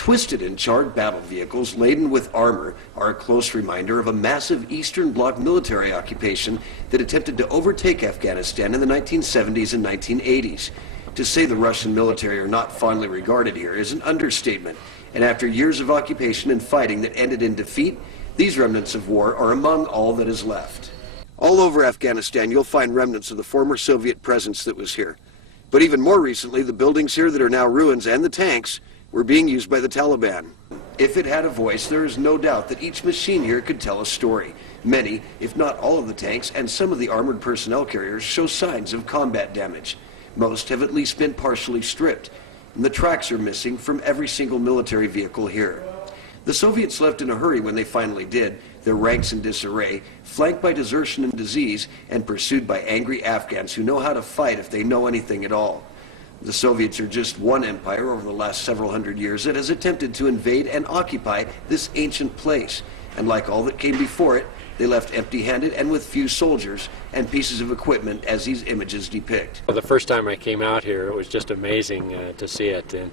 Twisted and charred battle vehicles laden with armor are a close reminder of a massive Eastern Bloc military occupation that attempted to overtake Afghanistan in the 1970s and 1980s. To say the Russian military are not fondly regarded here is an understatement, and after years of occupation and fighting that ended in defeat, these remnants of war are among all that is left. All over Afghanistan, you'll find remnants of the former Soviet presence that was here. But even more recently, the buildings here that are now ruins and the tanks were being used by the Taliban. If it had a voice, there is no doubt that each machine here could tell a story. Many, if not all of the tanks and some of the armored personnel carriers show signs of combat damage. Most have at least been partially stripped, and the tracks are missing from every single military vehicle here. The Soviets left in a hurry when they finally did, their ranks in disarray, flanked by desertion and disease, and pursued by angry Afghans who know how to fight if they know anything at all. The Soviets are just one empire over the last several hundred years that has attempted to invade and occupy this ancient place. And like all that came before it, they left empty-handed and with few soldiers and pieces of equipment as these images depict. Well, the first time I came out here, it was just amazing to see it. And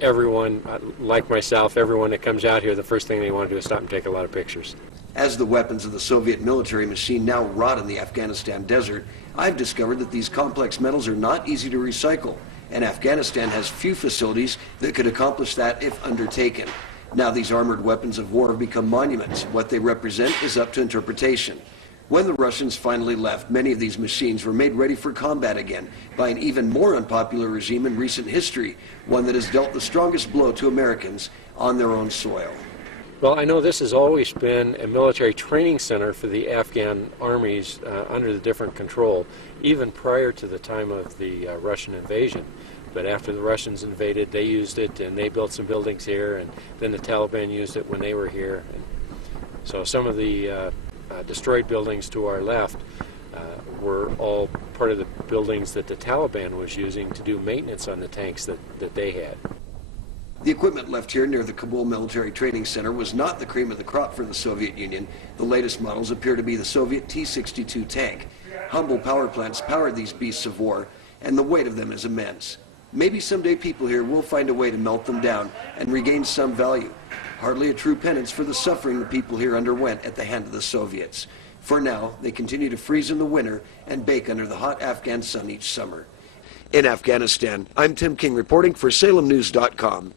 everyone, like myself, everyone that comes out here, the first thing they want to do is stop and take a lot of pictures. As the weapons of the Soviet military machine now rot in the Afghanistan desert, I've discovered that these complex metals are not easy to recycle, and Afghanistan has few facilities that could accomplish that if undertaken. Now these armored weapons of war have become monuments. What they represent is up to interpretation. When the Russians finally left, many of these machines were made ready for combat again by an even more unpopular regime in recent history, one that has dealt the strongest blow to Americans on their own soil. Well, I know this has always been a military training center for the Afghan armies under the different control, even prior to the time of the Russian invasion. But after the Russians invaded, they used it, and they built some buildings here, and then the Taliban used it when they were here. And so some of the destroyed buildings to our left were all part of the buildings that the Taliban was using to do maintenance on the tanks that they had. The equipment left here near the Kabul Military Training Center was not the cream of the crop for the Soviet Union. The latest models appear to be the Soviet T-62 tank. Humble power plants powered these beasts of war, and the weight of them is immense. Maybe someday people here will find a way to melt them down and regain some value. Hardly a true penance for the suffering the people here underwent at the hand of the Soviets. For now, they continue to freeze in the winter and bake under the hot Afghan sun each summer. In Afghanistan, I'm Tim King reporting for SalemNews.com.